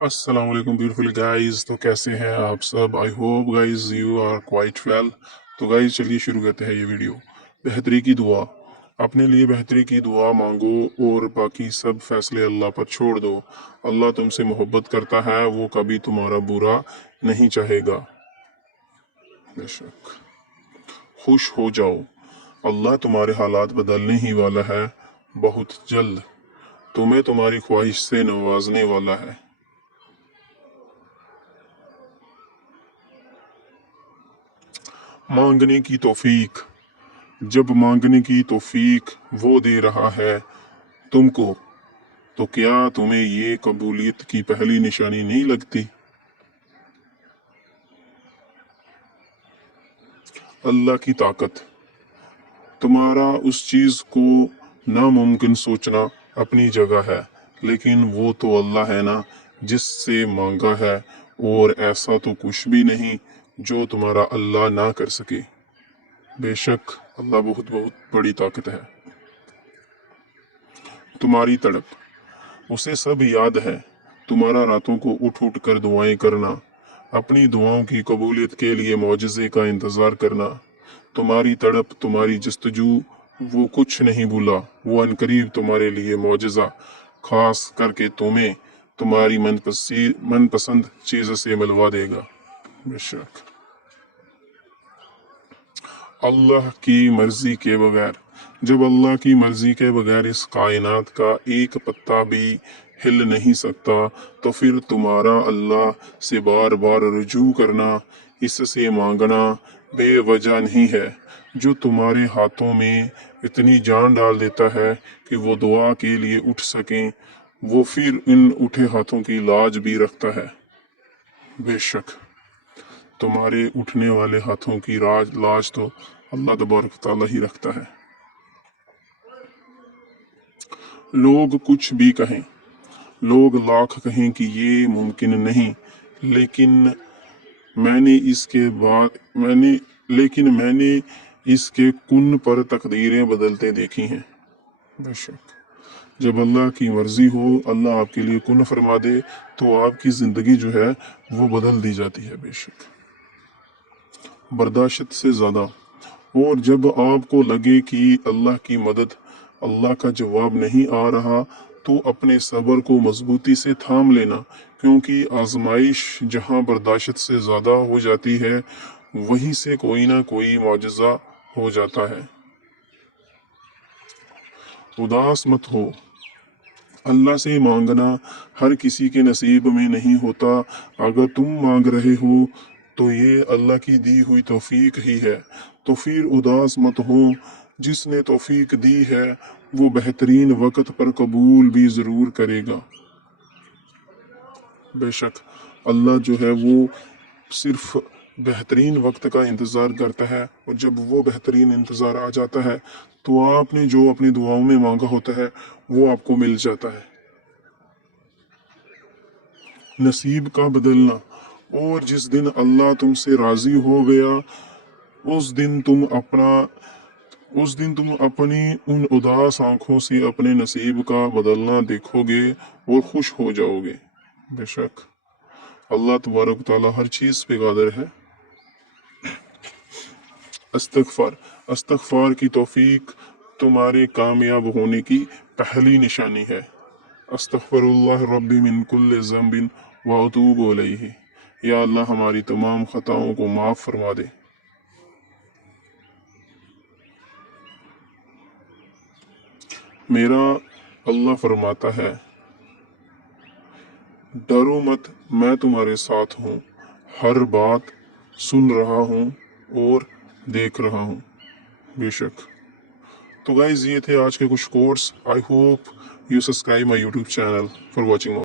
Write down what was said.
अस्सलाम वालेकुम beautiful guys. तो कैसे हैं आप सब? I hope guys you are quite well. तो गाइस चलिए शुरू करते हैं ये वीडियो। बेहतरी की दुआ। अपने लिए बेहतरी की दुआ मांगो और बाकी सब फैसले अल्लाह पर छोड़ दो। अल्लाह तुमसे मोहब्बत करता है, वो कभी तुम्हारा बुरा नहीं चाहेगा। बेशक खुश हो जाओ, अल्लाह तुम्हारे हालात बदलने ही वाला है। बहुत जल्द तुम्हें तुम्हारी ख्वाहिश से नवाजने वाला है। मांगने की तौफीक। जब मांगने की तौफीक वो दे रहा है तुमको, तो क्या तुम्हें ये कबूलियत की पहली निशानी नहीं लगती? अल्लाह की ताकत। तुम्हारा उस चीज को नामुमकिन सोचना अपनी जगह है, लेकिन वो तो अल्लाह है ना जिससे मांगा है, और ऐसा तो कुछ भी नहीं जो तुम्हारा अल्लाह ना कर सके। बेशक अल्लाह बहुत बहुत बड़ी ताकत है। तुम्हारी तड़प। उसे सब याद है, तुम्हारा रातों को उठ उठ कर दुआएं करना, अपनी दुआओं की कबूलियत के लिए मौजज़े का इंतज़ार करना। तुम्हारी तड़प, तुम्हारी जस्तजू, वो कुछ नहीं भूला। वो अनकरीब तुम्हारे लिए मौजज़ा खास करके तुम्हें तुम्हारी मनपसंद चीज़ से मिलवा देगा। बेशक अल्लाह की मर्जी के बगैर। जब अल्लाह की मर्जी के बगैर इस कायनात का एक पत्ता भी हिल नहीं सकता, तो फिर तुम्हारा अल्लाह से बार बार रुजू करना, इससे मांगना बेवजह नहीं है। जो तुम्हारे हाथों में इतनी जान डाल देता है कि वो दुआ के लिए उठ सकें, वो फिर इन उठे हाथों की लाज भी रखता है। बेशक तुम्हारे उठने वाले हाथों की लाज तो अल्लाह तबारक ताला ही रखता है। लोग कुछ भी कहें, लोग लाख कहें कि ये मुमकिन नहीं, लेकिन मैंने इसके बाद मैंने इसके कुन पर तकदीरें बदलते देखी हैं। बेशक जब अल्लाह की मर्जी हो, अल्लाह आपके लिए कुन फरमा दे, तो आपकी जिंदगी जो है वो बदल दी जाती है। बेशक बर्दाश्त से ज़्यादा। और जब आपको लगे कि अल्लाह की मदद, अल्लाह का जवाब नहीं आ रहा, तो अपने सब्र को मजबूती से थाम लेना, क्योंकि आजमाइश जहां बर्दाश्त से ज़्यादा हो जाती है, वहीं से कोई ना कोई मौजज़ा हो जाता है। उदास मत हो। अल्लाह से मांगना हर किसी के नसीब में नहीं होता। अगर तुम मांग रहे हो तो ये अल्लाह की दी हुई तौफीक ही है, तो फिर उदास मत हो। जिसने तौफीक दी है वो बेहतरीन वक्त पर कबूल भी ज़रूर करेगा। बेशक अल्लाह जो है वो सिर्फ बेहतरीन वक्त का इंतज़ार करता है, और जब वो बेहतरीन इंतज़ार आ जाता है तो आपने जो अपनी दुआओं में मांगा होता है वो आपको मिल जाता है। नसीब का बदलना। और जिस दिन अल्लाह तुमसे राजी हो गया, उस दिन तुम अपना उस दिन तुम अपनी उन उदास आंखों से अपने नसीब का बदलना देखोगे और खुश हो जाओगे। बेशक अल्लाह तबारक ताला हर चीज पे कादिर है। अस्तगफार। अस्तगफार की तौफीक तुम्हारे कामयाब होने की पहली निशानी है। अस्तगफिरुल्लाह रब्बी मिन कुल्लि ज़ंबिन व अतूबु इलैहि। या अल्लाह हमारी तमाम खताओं को माफ़ फरमा दे। मेरा अल्लाह फरमाता है, डरो मत, मैं तुम्हारे साथ हूँ, हर बात सुन रहा हूँ और देख रहा हूँ। बेशक तो गाइज ये थे आज के कुछ quotes. I hope you subscribe my YouTube channel for watching.